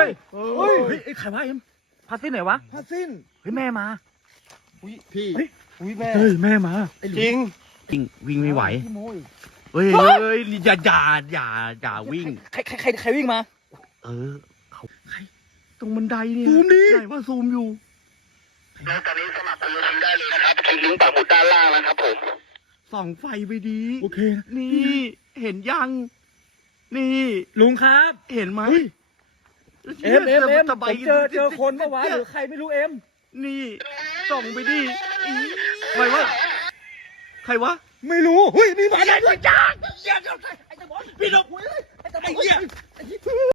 ฮ้ยใครวะเอ็มพาสิ้นไหนวะ ผ้าสิ้น เฮ้ยแม่มา พี่อุ้ยแม่ เฮ้ยแม่มา จริง วิ่งไม่ไหว พี่โมย เฮ้ยอย่าวิ่งใครวิ่งมาเขาใครตรงบันไดเนี่ยซูมดิไหนว่าซูมอยู่ ตอนนี้สมัครคุณลุงได้เลยนะครับคลิกลิงก์ปักหมุดด้านล่างนะครับผม ส่องไฟไปดี โอเคนะ นี่เห็นยังนี่ ลุงครับ เห็นไหม เอ็มสบาย ผมเจอคนเมื่อวานหรือใครไม่รู้เอ็ม นี่ส่องไปดิใครวะใครวะ ไม่รู้เฮ้ยมีหมาใหญ่ด้วยจ้า พี่นกไอ้เหี้ย